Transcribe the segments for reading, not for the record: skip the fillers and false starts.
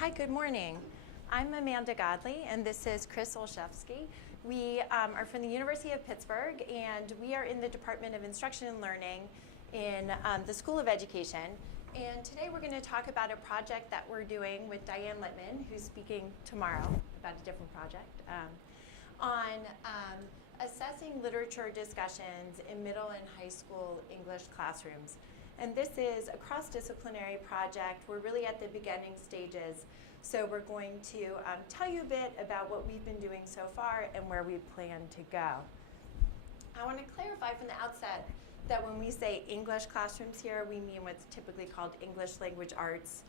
Hi, good morning. I'm Amanda Godley, and this is Chris Olshefski. We are from the University of Pittsburgh, and we are in the Department of Instruction and Learning in the School of Education. And today we're going to talk about a project that we're doing with Diane Littman, who's speaking tomorrow about a different project, on assessing literature discussions in middle and high school English classrooms. And this is a cross-disciplinary project. We're really at the beginning stages. So we're going to tell you a bit about what we've been doing so far and where we plan to go. I want to clarify from the outset that when we say English classrooms here, we mean what's typically called English language arts,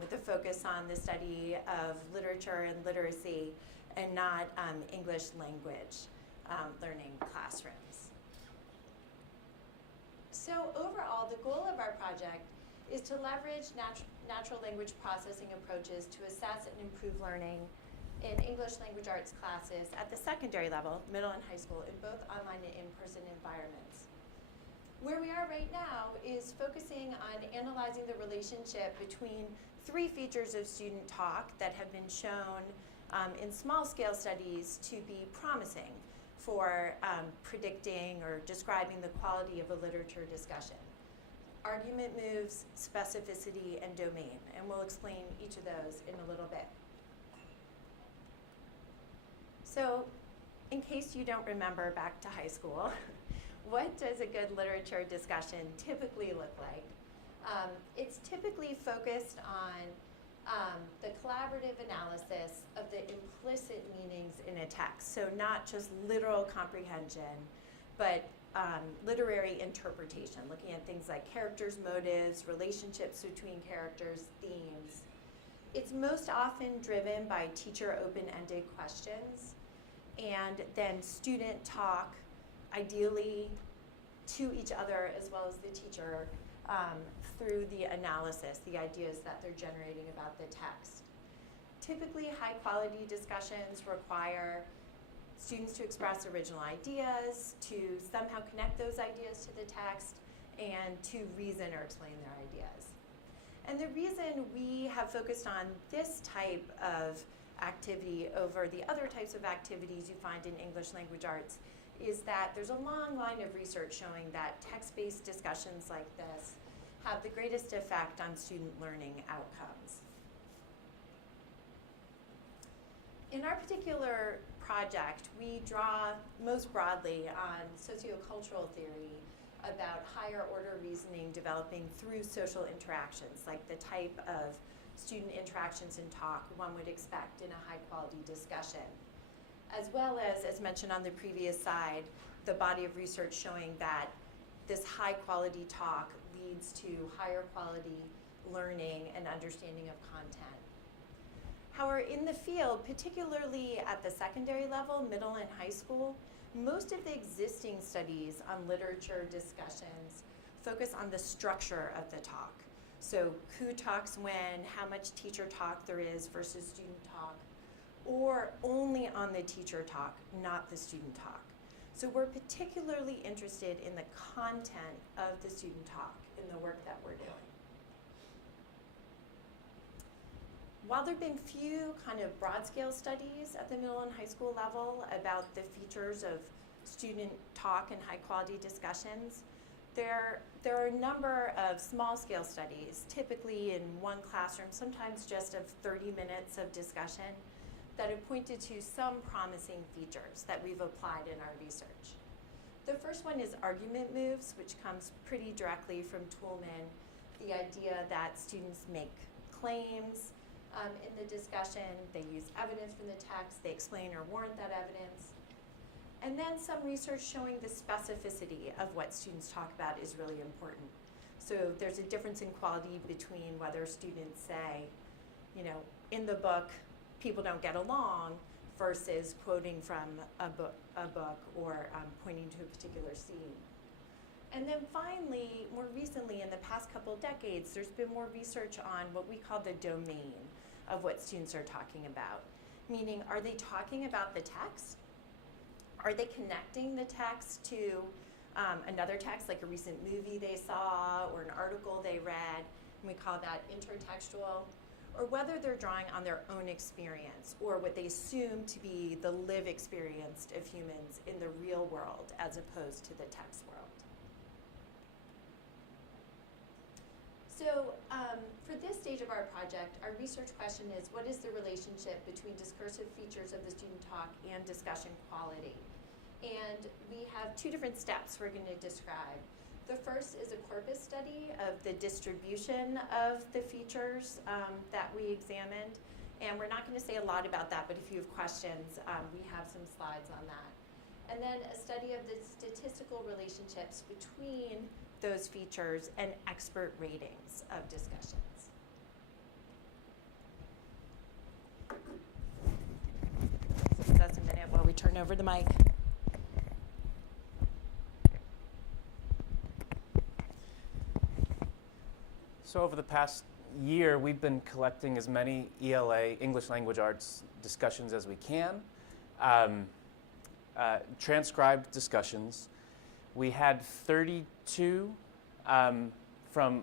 with a focus on the study of literature and literacy, and not English language learning classrooms. So overall, the goal of our project is to leverage natural language processing approaches to assess and improve learning in English language arts classes at the secondary level, middle and high school, in both online and in-person environments. Where we are right now is focusing on analyzing the relationship between three features of student talk that have been shown in small-scale studies to be promising for predicting or describing the quality of a literature discussion: argument moves, specificity, and domain. And we'll explain each of those in a little bit. So, in case you don't remember back to high school, what does a good literature discussion typically look like? It's typically focused on the collaborative analysis of the implicit meanings in a text. So not just literal comprehension, but literary interpretation, looking at things like characters' motives, relationships between characters, themes. It's most often driven by teacher open-ended questions, and then student talk, ideally to each other as well as the teacher, through the analysis, the ideas that they're generating about the text. Typically, high-quality discussions require students to express original ideas, to somehow connect those ideas to the text, and to reason or explain their ideas. And the reason we have focused on this type of activity over the other types of activities you find in English language arts is that there's a long line of research showing that text-based discussions like this have the greatest effect on student learning outcomes. In our particular project, we draw most broadly on sociocultural theory about higher order reasoning developing through social interactions, like the type of student interactions and talk one would expect in a high-quality discussion, as well as mentioned on the previous slide, the body of research showing that this high-quality talk leads to higher quality learning and understanding of content. However, in the field, particularly at the secondary level, middle and high school, most of the existing studies on literature discussions focus on the structure of the talk. So who talks when, how much teacher talk there is versus student talk, or only on the teacher talk, not the student talk. So we're particularly interested in the content of the student talk in the work that we're doing. While there have been few kind of broad-scale studies at the middle and high school level about the features of student talk and high-quality discussions, there are a number of small-scale studies, typically in one classroom, sometimes just of 30 minutes of discussion, that have pointed to some promising features that we've applied in our research. The first one is argument moves, which comes pretty directly from Toulmin, the idea that students make claims in the discussion, they use evidence from the text, they explain or warrant that evidence. And then some research showing the specificity of what students talk about is really important. So there's a difference in quality between whether students say, you know, in the book, people don't get along, versus quoting from a book or pointing to a particular scene. And then finally, more recently, in the past couple of decades, there's been more research on what we call the domain of what students are talking about. Meaning, are they talking about the text? Are they connecting the text to another text, like a recent movie they saw or an article they read? And we call that intertextual. or whether they're drawing on their own experience or what they assume to be the lived experience of humans in the real world as opposed to the text world. So for this stage of our project, our research question is, what is the relationship between discursive features of the student talk and discussion quality? And we have two different steps we're going to describe. The first is a corpus study of the distribution of the features that we examined. And we're not going to say a lot about that, but if you have questions, we have some slides on that. And then a study of the statistical relationships between those features and expert ratings of discussions. So give us a minute while we turn over the mic. So over the past year, we've been collecting as many ELA, English Language Arts, discussions as we can, transcribed discussions. We had 32 from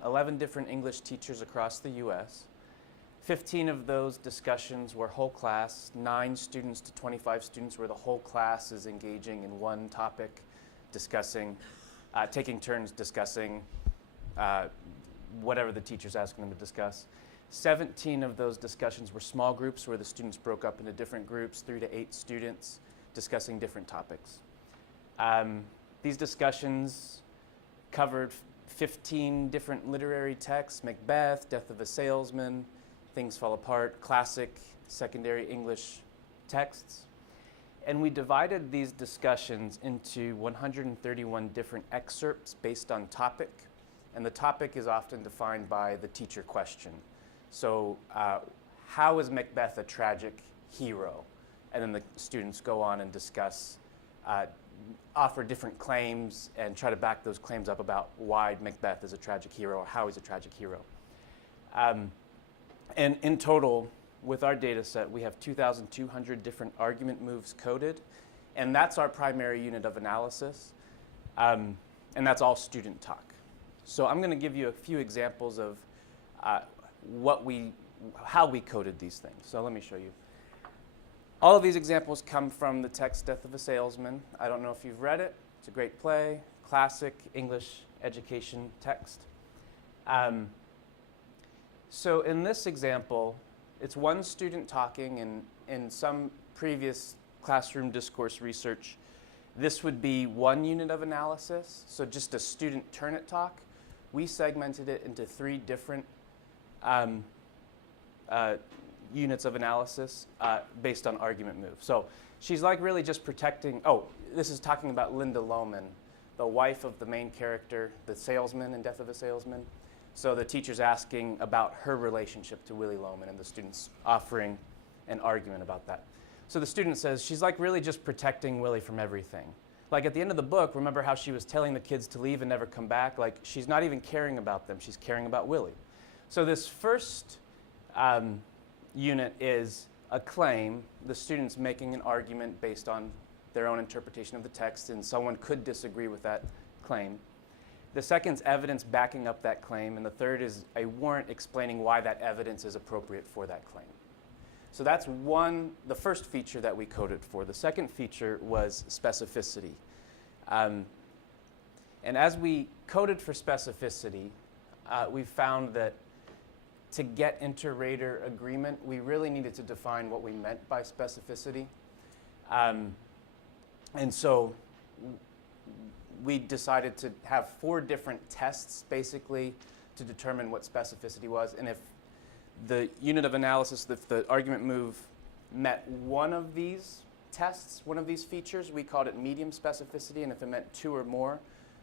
11 different English teachers across the US. 15 of those discussions were whole class, 9 students to 25 students where the whole class is engaging in one topic, discussing, taking turns discussing whatever the teacher's asking them to discuss. 17 of those discussions were small groups where the students broke up into different groups, 3 to 8 students discussing different topics. These discussions covered 15 different literary texts: Macbeth, Death of a Salesman, Things Fall Apart, classic secondary English texts. And we divided these discussions into 131 different excerpts based on topic. And the topic is often defined by the teacher question. So how is Macbeth a tragic hero? And then the students go on and discuss, offer different claims and try to back those claims up about why Macbeth is a tragic hero or how he's a tragic hero. And in total, with our data set, we have 2,200 different argument moves coded. And that's our primary unit of analysis. And that's all student talk. So I'm going to give you a few examples of how we coded these things. So let me show you. All of these examples come from the text Death of a Salesman. I don't know if you've read it. It's a great play, classic English education text. So in this example, it's one student talking, and in some previous classroom discourse research, this would be one unit of analysis, so just a student turn-it talk. We segmented it into 3 different units of analysis based on argument move. So she's like really just protecting, this is talking about Linda Lohman, the wife of the main character, the salesman in Death of a Salesman. So the teacher's asking about her relationship to Willie Lohman and the student's offering an argument about that. So the student says, she's like really just protecting Willie from everything. Like at the end of the book, remember how she was telling the kids to leave and never come back? Like she's not even caring about them, she's caring about Willie. So this first unit is a claim, the student's making an argument based on their own interpretation of the text, and someone could disagree with that claim. The second's evidence backing up that claim, and the third is a warrant explaining why that evidence is appropriate for that claim. So that's the first feature that we coded for. The second feature was specificity. And as we coded for specificity, we found that to get inter-rater agreement, we really needed to define what we meant by specificity. And so we decided to have 4 different tests, basically, to determine what specificity was. And if the unit of analysis, if the argument move met one of these tests, one of these features, we called it medium specificity. And if it meant 2 or more,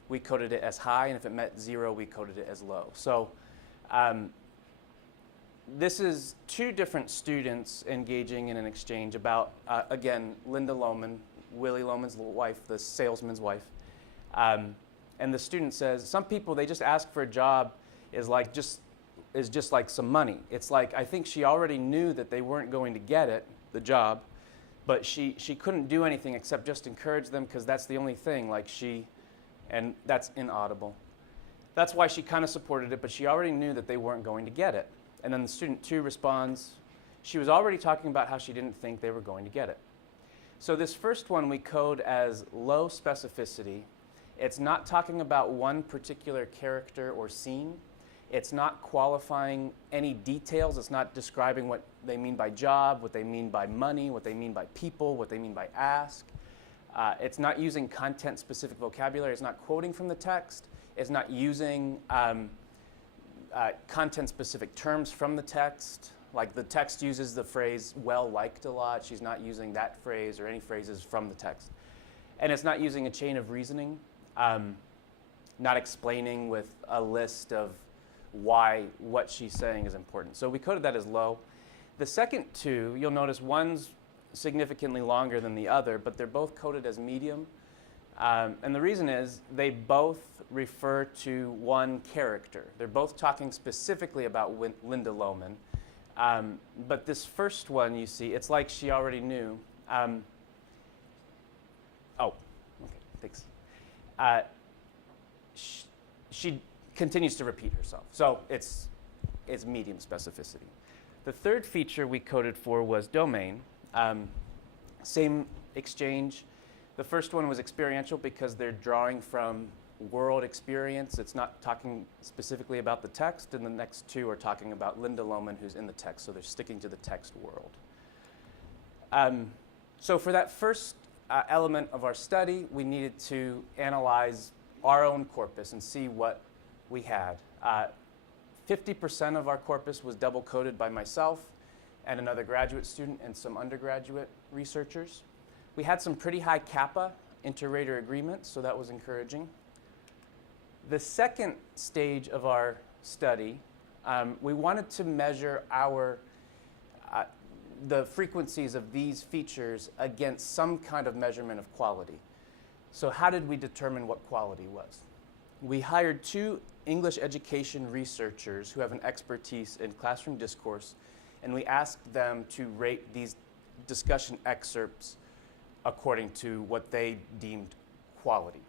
we coded it as high. And if it meant 0, we coded it as low. So this is 2 different students engaging in an exchange about, again, Linda Lohman, Willie Lohman's wife, the salesman's wife. And the student says, some people, they just ask for a job is just like some money. It's like, I think she already knew that they weren't going to get it, the job, but she couldn't do anything except just encourage them because that's the only thing, and that's inaudible. That's why she kind of supported it, but she already knew that they weren't going to get it. And then the student 2 responds, she was already talking about how she didn't think they were going to get it. So this first one we code as low specificity. It's not talking about one particular character or scene. It's not qualifying any details. It's not describing what they mean by job, what they mean by money, what they mean by people, what they mean by ask. It's not using content-specific vocabulary. It's not quoting from the text. It's not using content-specific terms from the text. Like the text uses the phrase well-liked a lot. She's not using that phrase or any phrases from the text. And it's not using a chain of reasoning, not explaining with a list of why what she's saying is important. So we coded that as low. The second 2, you'll notice one's significantly longer than the other, but they're both coded as medium. And the reason is they both refer to one character. They're both talking specifically about Linda Lohman. But this first one, you see, it's like she already knew. Okay, thanks. She continues to repeat herself. So it's medium specificity. The third feature we coded for was domain. Same exchange. The first one was experiential because they're drawing from world experience. It's not talking specifically about the text, and the next 2 are talking about Linda Lohman, who's in the text, so they're sticking to the text world. So for that first element of our study, we needed to analyze our own corpus and see what we had. 50% of our corpus was double-coded by myself and another graduate student and some undergraduate researchers. We had some pretty high kappa inter-rater agreements, so that was encouraging. The second stage of our study, we wanted to measure the frequencies of these features against some kind of measurement of quality. So how did we determine what quality was? We hired 2 English education researchers who have an expertise in classroom discourse, and we asked them to rate these discussion excerpts according to what they deemed quality.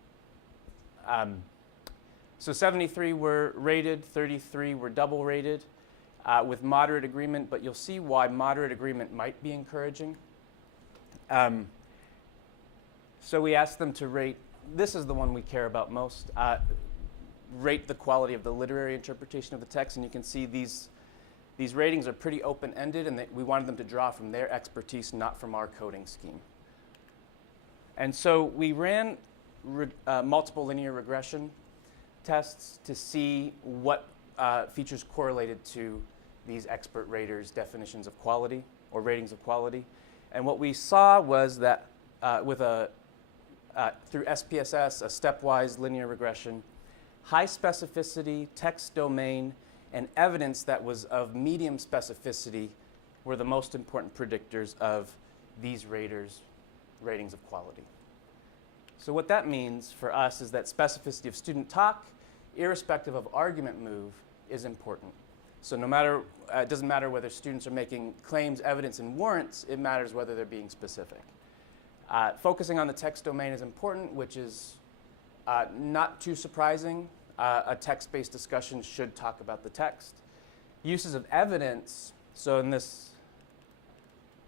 So 73 were rated, 33 were double rated with moderate agreement, but you'll see why moderate agreement might be encouraging. So we asked them to rate, this is the one we care about most, rate the quality of the literary interpretation of the text, and you can see these ratings are pretty open-ended, and we wanted them to draw from their expertise, not from our coding scheme. And so we ran multiple linear regression tests to see what features correlated to these expert raters' definitions of quality or ratings of quality. And what we saw was that through SPSS, a stepwise linear regression, high specificity, text domain, and evidence that was of medium specificity were the most important predictors of these ratings of quality. So what that means for us is that specificity of student talk, irrespective of argument move, is important. So no matter, it doesn't matter whether students are making claims, evidence, and warrants, it matters whether they're being specific. Focusing on the text domain is important, which is not too surprising. A text-based discussion should talk about the text. Uses of evidence, so in this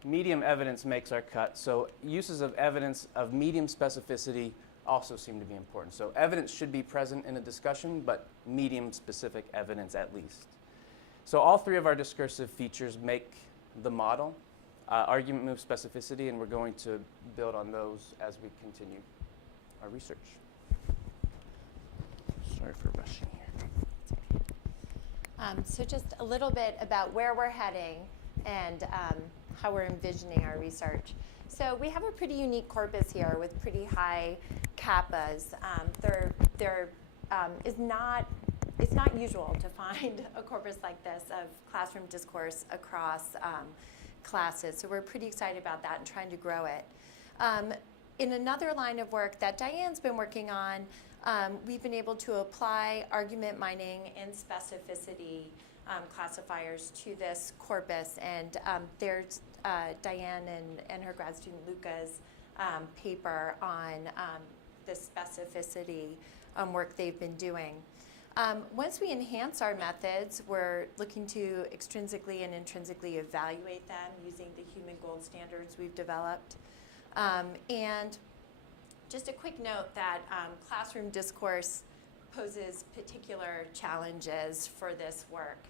medium evidence makes our cut. So uses of evidence of medium specificity also seem to be important. So evidence should be present in a discussion, but medium specific evidence at least. So all 3 of our discursive features make the model, argument move specificity, and we're going to build on those as we continue our research. Sorry for rushing here. So just a little bit about where we're heading and how we're envisioning our research. So we have a pretty unique corpus here with pretty high kappas. It's not usual to find a corpus like this of classroom discourse across classes. So we're pretty excited about that and trying to grow it. In another line of work that Diane's been working on, we've been able to apply argument mining and specificity classifiers to this corpus. And there's Diane and her grad student Luca's paper on the specificity work they've been doing. Once we enhance our methods, we're looking to extrinsically and intrinsically evaluate them using the human gold standards we've developed. And just a quick note that classroom discourse poses particular challenges for this work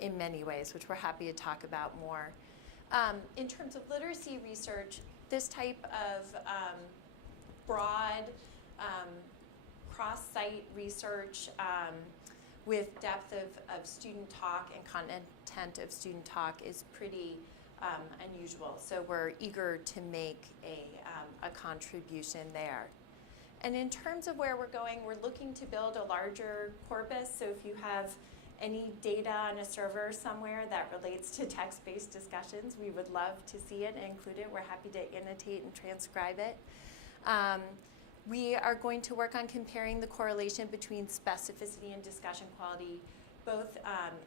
in many ways, which we're happy to talk about more. In terms of literacy research, this type of broad cross-site research with depth of student talk and content of student talk is pretty unusual. So we're eager to make a contribution there. And in terms of where we're going, we're looking to build a larger corpus. So if you have any data on a server somewhere that relates to text-based discussions, we would love to see it and include it. We're happy to annotate and transcribe it. We are going to work on comparing the correlation between specificity and discussion quality, both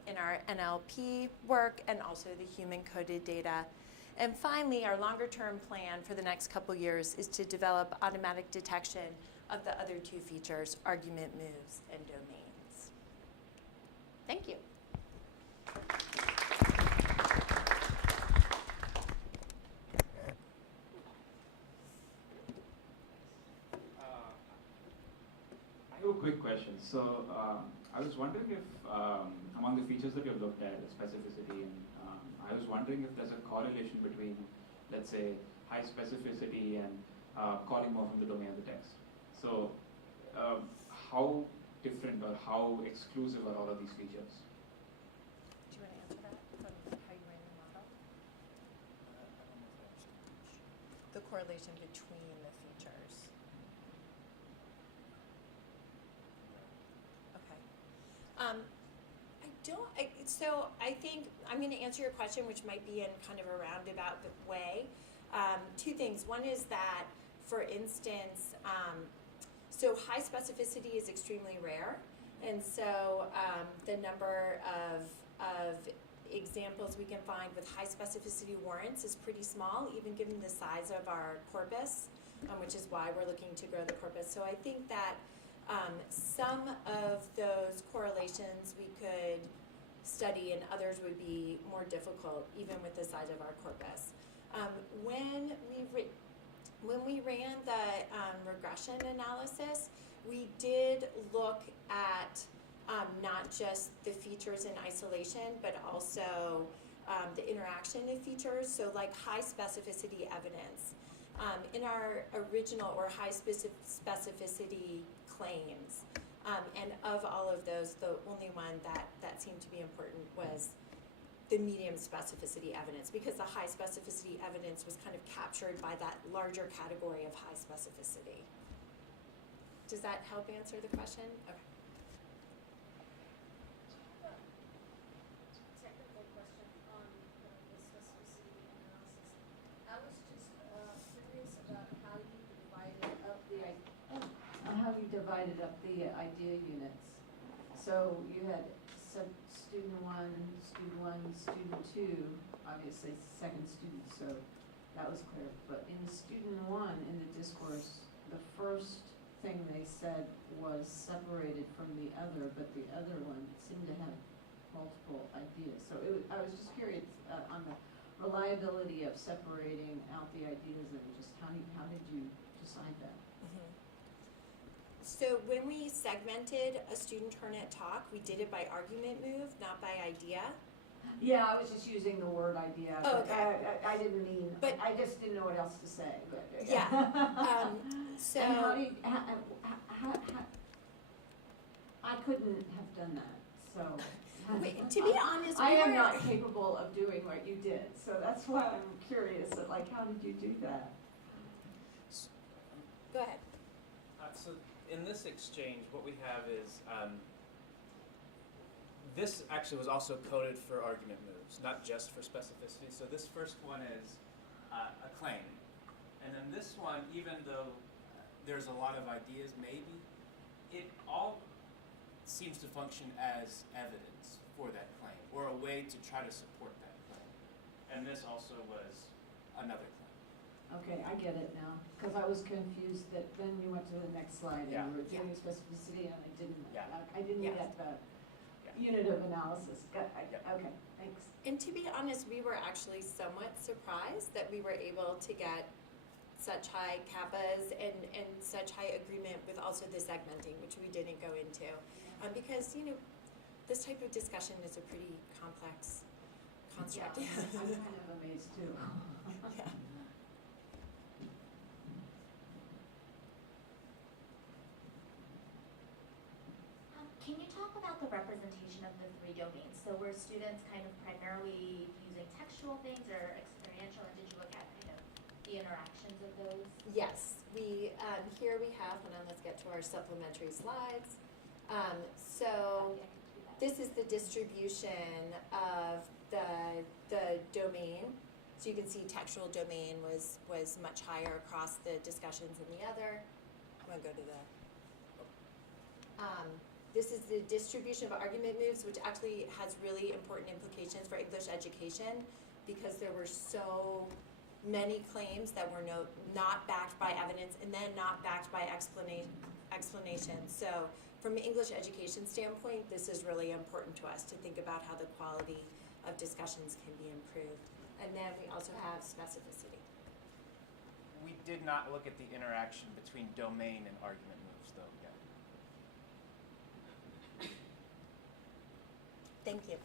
in our NLP work and also the human-coded data. And finally, our longer-term plan for the next couple years is to develop automatic detection of the other two features, argument moves and domains. Thank you. I have a quick question. So I was wondering if among the features that you've looked at, specificity, and I was wondering if there's a correlation between, let's say, high specificity and calling more from the domain of the text. So how different or how exclusive are all of these features? Do you want to answer that from how you ran your model? The correlation between the features. Okay. So I think I'm going to answer your question, which might be in kind of a roundabout way. Two things. One is that, for instance, so high specificity is extremely rare, and so the number of examples we can find with high specificity warrants is pretty small, even given the size of our corpus, which is why we're looking to grow the corpus. So I think that some of those correlations we could study and others would be more difficult, even with the size of our corpus. When we ran the regression analysis, we did look at not just the features in isolation, but also the interaction of features, so like high specificity evidence. In our original or high specificity claims, and of all of those, the only one that seemed to be important was the medium specificity evidence, because the high specificity evidence was kind of captured by that larger category of high specificity. Does that help answer the question? Okay. Technical question on the specificity analysis. I was just curious about how you divided up the idea units. So you had student one, student two, obviously second student, so that was clear. But in student one, in the discourse, the first thing they said was separated from the other, but the other one seemed to have multiple ideas. So I was just curious on the reliability of separating out the ideas and just how did you decide that? Mm-hmm. So when we segmented a student Turnet talk, we did it by argument move, not by idea. Yeah, I was just using the word idea. Oh, okay. I didn't mean, but I just didn't know what else to say. But, yeah. So and how do you, I couldn't have done that. So to be honest, I am not capable of doing what you did. So that's why I'm curious. Like, how did you do that? Go ahead. So in this exchange, what we have is this actually was also coded for argument moves, not just for specificity. So this first one is a claim. And then this one, even though there's a lot of ideas, maybe, it all seems to function as evidence for that claim, or a way to try to support that claim. And this also was another claim. Okay, I get it now, because I was confused that then you went to the next slide Yeah. and you were doing Yeah. specificity and Yeah. I didn't Yeah. get the Yeah. unit of analysis. Yeah. Okay, thanks. And to be honest, we were actually somewhat surprised that we were able to get such high kappas and such high agreement with also the segmenting, which we didn't go into. Because, this type of discussion is a pretty complex construct. Yeah, I'm kind of amazed too. Yeah. Can you talk about the representation of the three domains? So were students kind of primarily using textual things or experiential, and did you look at kind of the interactions of those? Yes, here we have, hold on, let's get to our supplementary slides. So I can do that. this is the distribution of the domain. So you can see textual domain was much higher across the discussions than the other. I'm gonna go to the, this is the distribution of argument moves, which actually has really important implications for English education because there were so many claims that were not backed by evidence and then not backed by explanation. So from an English education standpoint, this is really important to us to think about how the quality of discussions can be improved. And then we also have specificity. We did not look at the interaction between domain and argument moves, though, yet. Thank you.